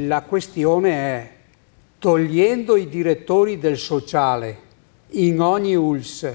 La questione è, togliendo i direttori del sociale in ogni ULSS,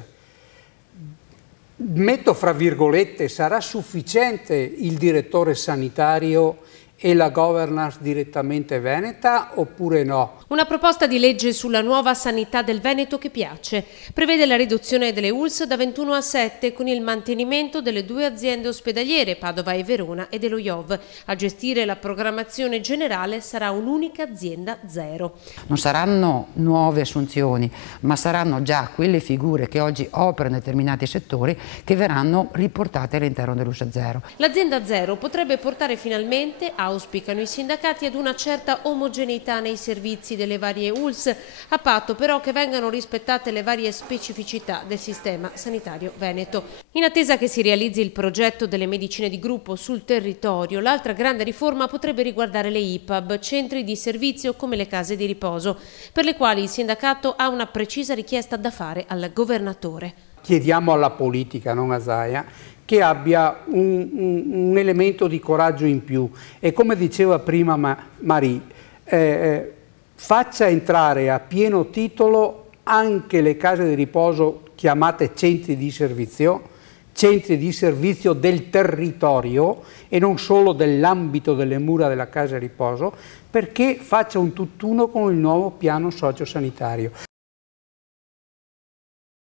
metto fra virgolette, sarà sufficiente il direttore sanitario e la governance direttamente veneta oppure no? Una proposta di legge sulla nuova sanità del Veneto che piace. Prevede la riduzione delle ULSS da 21 a 7 con il mantenimento delle due aziende ospedaliere, Padova e Verona, e dello IOV. A gestire la programmazione generale sarà un'unica azienda zero. Non saranno nuove assunzioni, ma saranno già quelle figure che oggi operano in determinati settori che verranno riportate all'interno dell'ULSS zero. L'azienda zero potrebbe portare finalmente, auspicano i sindacati, ad una certa omogeneità nei servizi delle varie ULSS, a patto però che vengano rispettate le varie specificità del sistema sanitario veneto. In attesa che si realizzi il progetto delle medicine di gruppo sul territorio, l'altra grande riforma potrebbe riguardare le IPAB, centri di servizio come le case di riposo, per le quali il sindacato ha una precisa richiesta da fare al governatore. Chiediamo alla politica, non a Zaia, che abbia un elemento di coraggio in più e, come diceva prima Marie, faccia entrare a pieno titolo anche le case di riposo chiamate centri di servizio del territorio e non solo dell'ambito delle mura della casa di riposo, perché faccia un tutt'uno con il nuovo piano sociosanitario.